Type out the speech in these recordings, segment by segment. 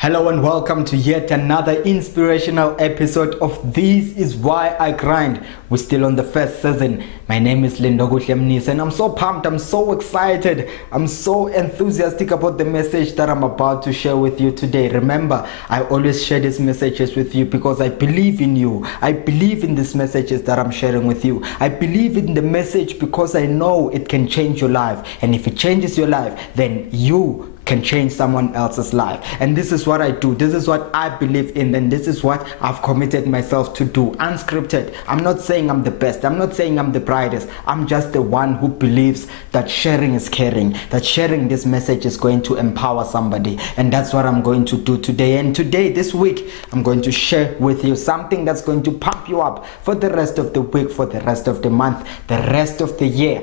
Hello and welcome to yet another inspirational episode of This Is Why I Grind. We're still on the first season. My name is Lindokuhle, Mnisi, and I'm so pumped, I'm so excited, I'm so enthusiastic about the message that I'm about to share with you today. Remember, I always share these messages with you because I believe in you. I believe in these messages that I'm sharing with you. I believe in the message because I know it can change your life. And if it changes your life, then you can change someone else's life. And this is what I do. This is what I believe in, and this is what I've committed myself to do. Unscripted. I'm not saying I'm the best. I'm not saying I'm the brightest. I'm just the one who believes that sharing is caring, that sharing this message is going to empower somebody. And that's what I'm going to do today. And today, this week, I'm going to share with you something that's going to pump you up for the rest of the week, for the rest of the month, the rest of the year,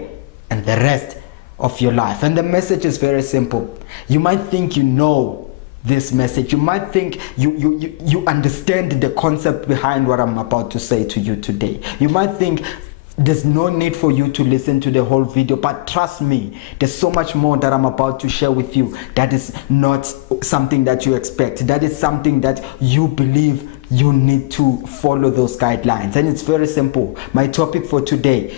and the rest of your life. And the message is very simple. You might think you know this message. You might think you understand the concept behind what I'm about to say to you today. You might think there's no need for you to listen to the whole video, but trust me, there's so much more that I'm about to share with you that is not something that you expect. That is something that you believe you need to follow those guidelines. And it's very simple. My topic for today: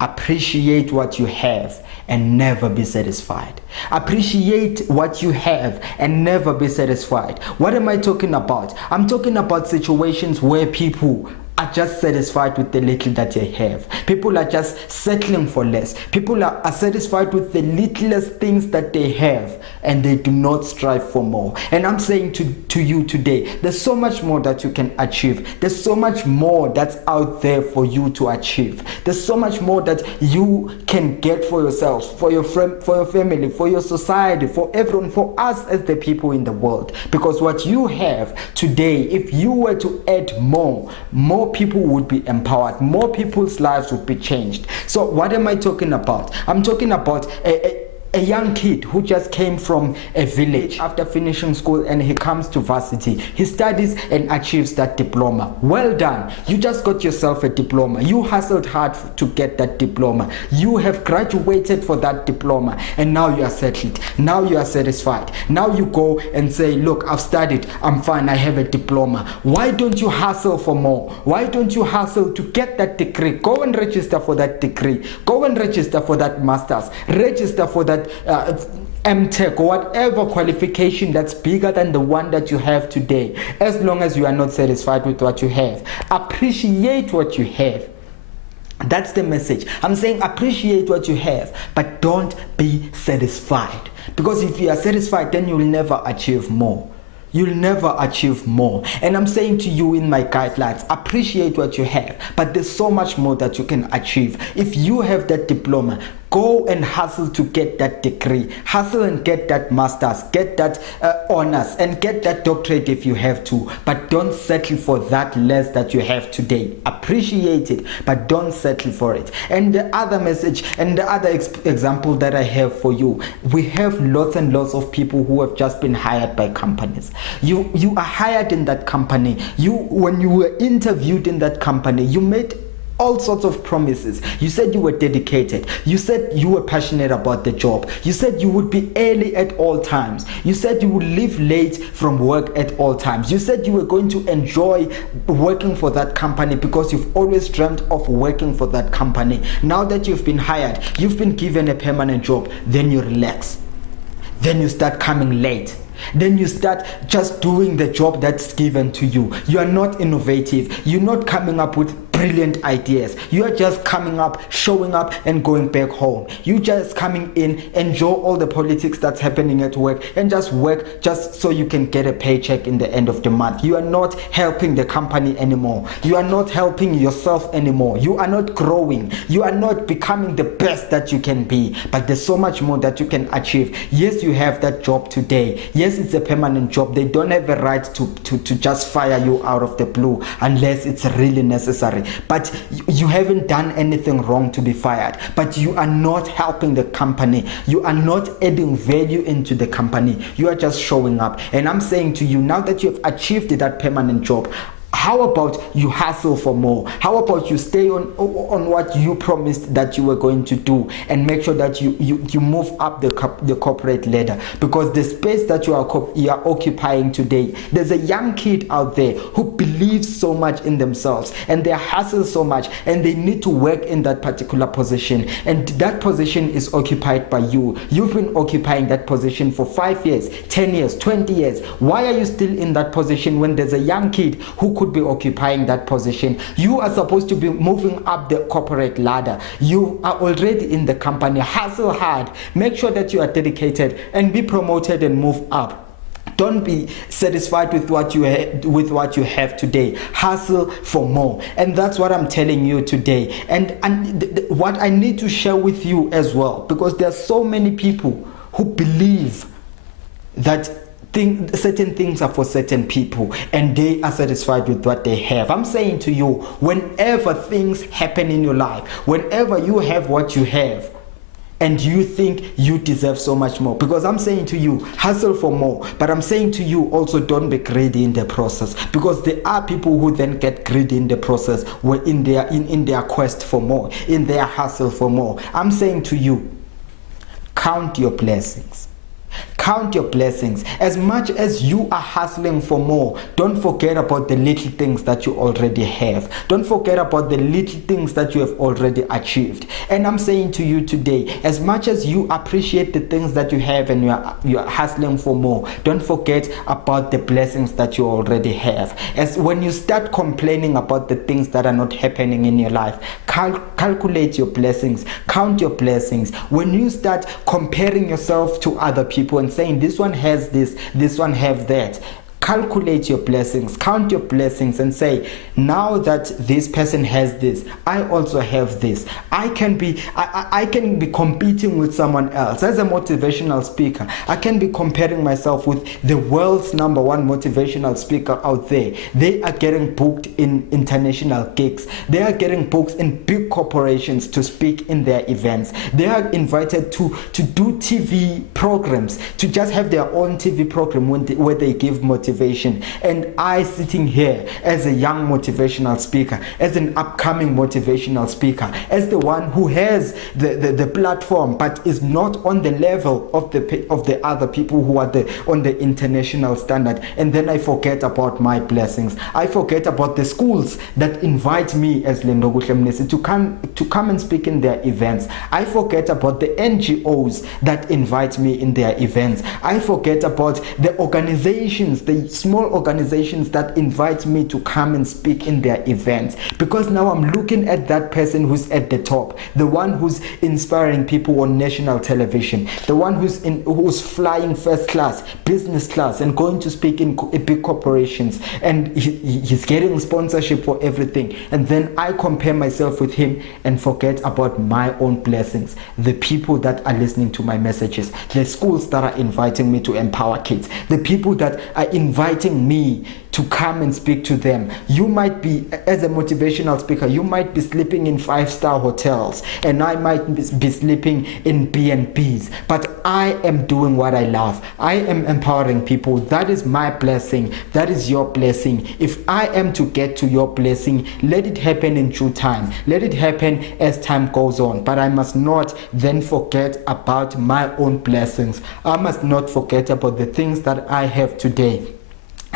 appreciate what you have and never be satisfied. Appreciate what you have and never be satisfied. What am I talking about? I'm talking about situations where people are just satisfied with the little that they have. People are just settling for less. People are satisfied with the littlest things that they have, and they do not strive for more. And I'm saying to you today, there's so much more that you can achieve. There's so much more that's out there for you to achieve. There's so much more that you can get for yourself, for your friend, for your family, for your society, for everyone, for us as the people in the world. Because what you have today, if you were to add more people would be empowered, more people's lives would be changed. So what am I talking about? I'm talking about a young kid who just came from a village after finishing school, and he comes to varsity. He studies and achieves that diploma. Well done. You just got yourself a diploma. You hustled hard to get that diploma. You have graduated for that diploma, and now you are settled. Now you are satisfied. Now you go and say, look, I've studied, I'm fine, I have a diploma. Why don't you hustle for more? Why don't you hustle to get that degree? Go and register for that degree. Go and register for that master's. Register for that MTech or whatever qualification that's bigger than the one that you have today. As long as you are not satisfied with what you have, appreciate what you have. That's the message. I'm saying appreciate what you have, but don't be satisfied. Because if you are satisfied, then you'll never achieve more. You'll never achieve more. And I'm saying to you in my guidelines, appreciate what you have, but there's so much more that you can achieve. If you have that diploma, go and hustle to get that degree. Hustle and get that master's, get that honors, and get that doctorate if you have to. But don't settle for that less that you have today. Appreciate it, but don't settle for it. And the other message and the other example that I have for you, we have lots and lots of people who have just been hired by companies. You are hired in that company. When you were interviewed in that company, you made all sorts of promises. You said you were dedicated. You said you were passionate about the job. You said you would be early at all times. You said you would leave late from work at all times. You said you were going to enjoy working for that company because you've always dreamt of working for that company. Now that you've been hired, you've been given a permanent job, then you relax. Then you start coming late. Then you start just doing the job that's given to you. You are not innovative. You're not coming up with brilliant ideas. You are just coming up, showing up, and going back home. You just coming in, enjoy all the politics that's happening at work, and just work just so you can get a paycheck in the end of the month. You are not helping the company anymore. You are not helping yourself anymore. You are not growing. You are not becoming the best that you can be. But there's so much more that you can achieve. Yes, you have that job today. Yes, it's a permanent job. They don't have a right to just fire you out of the blue unless it's really necessary. But you haven't done anything wrong to be fired. But you are not helping the company. You are not adding value into the company. You are just showing up. And I'm saying to you, now that you've achieved that permanent job, How about you hustle for more? How about you stay on what you promised that you were going to do, and make sure that you move up the corporate ladder? Because the space that you are occupying today, there's a young kid out there who believes so much in themselves, and they hustle so much, and they need to work in that particular position, and that position is occupied by you. You've been occupying that position for 5 years, 10 years, 20 years. Why are you still in that position when there's a young kid who could be occupying that position? You are supposed to be moving up the corporate ladder. You are already in the company. Hustle hard. Make sure that you are dedicated and be promoted and move up. Don't be satisfied with what you have today. Hustle for more. And that's what I'm telling you today. And what I need to share with you as well, because there are so many people who believe that certain things are for certain people and they are satisfied with what they have. I'm saying to you, whenever things happen in your life, whenever you have what you have, and you think you deserve so much more, because I'm saying to you, hustle for more, but I'm saying to you also, don't be greedy in the process, because there are people who then get greedy in the process, in their quest for more, in their hustle for more. I'm saying to you, count your blessings. Count your blessings. As much as you are hustling for more, don't forget about the little things that you already have. Don't forget about the little things that you have already achieved. And I'm saying to you today, as much as you appreciate the things that you have and you are hustling for more, don't forget about the blessings that you already have. As when you start complaining about the things that are not happening in your life, calculate your blessings, count your blessings. When you start comparing yourself to other people and saying this one has this one have that, calculate your blessings, count your blessings, and say, now that this person has this, I also have this. I can be competing with someone else. As a motivational speaker, I can be comparing myself with the world's #1 motivational speaker out there. They are getting booked in international gigs. They are getting booked in big corporations to speak in their events. They are invited to do TV programs, to just have their own TV program where they give motivation. And I, sitting here as a young motivational speaker, as an upcoming motivational speaker, as the one who has the platform but is not on the level of the other people who are on the international standard, and then I forget about my blessings. I forget about the schools that invite me as Lindokuhle Mnisi to come and speak in their events. I forget about the NGOs that invite me in their events. I forget about the organizations, the small organizations that invite me to come and speak in their events, because now I'm looking at that person who's at the top, the one who's inspiring people on national television, the one who's flying first class, business class, and going to speak in big corporations, and he's getting sponsorship for everything. And then I compare myself with him and forget about my own blessings, the people that are listening to my messages, the schools that are inviting me to empower kids, the people that are inviting me to come and speak to them. You might be, as a motivational speaker, you might be sleeping in 5-star hotels, and I might be sleeping in B&Bs, but I am doing what I love. I am empowering people. That is my blessing. That is your blessing. If I am to get to your blessing, let it happen in due time. Let it happen as time goes on, but I must not then forget about my own blessings. I must not forget about the things that I have today.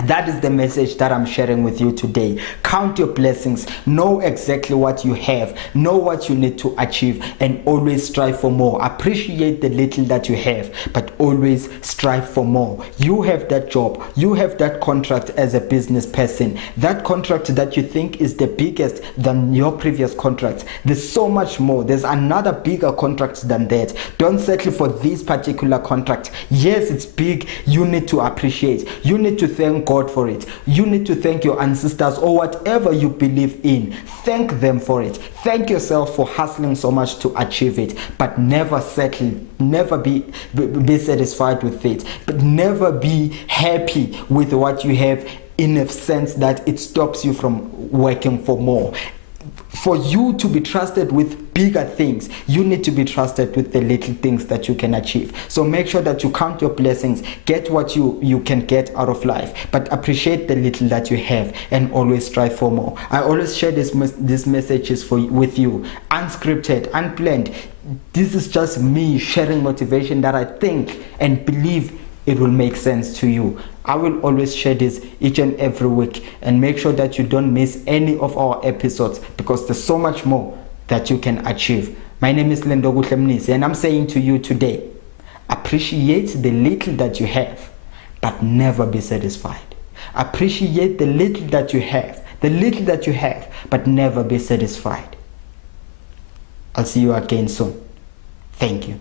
That is the message that I'm sharing with you today. Count your blessings. Know exactly what you have. Know what you need to achieve, and always strive for more. Appreciate the little that you have, but always strive for more. You have that job. You have that contract as a business person. That contract that you think is the biggest than your previous contract. There's so much more. There's another bigger contract than that. Don't settle for this particular contract. Yes, it's big. You need to appreciate. You need to thank God for it. You need to thank your ancestors or whatever you believe in. Thank them for it. Thank yourself for hustling so much to achieve it, but never settle. Never be satisfied with it, but never be happy with what you have, in a sense that it stops you from working for more. For you to be trusted with bigger things, you need to be trusted with the little things that you can achieve. So make sure that you count your blessings, get what you can get out of life, but appreciate the little that you have and always strive for more. I always share these messages with you, unscripted, unplanned. This is just me sharing motivation that I think and believe it will make sense to you. I will always share this each and every week, and make sure that you don't miss any of our episodes, because there's so much more that you can achieve. My name is Lindokuhle Mnisi, and I'm saying to you today, appreciate the little that you have, but never be satisfied. Appreciate the little that you have, but never be satisfied. I'll see you again soon. Thank you.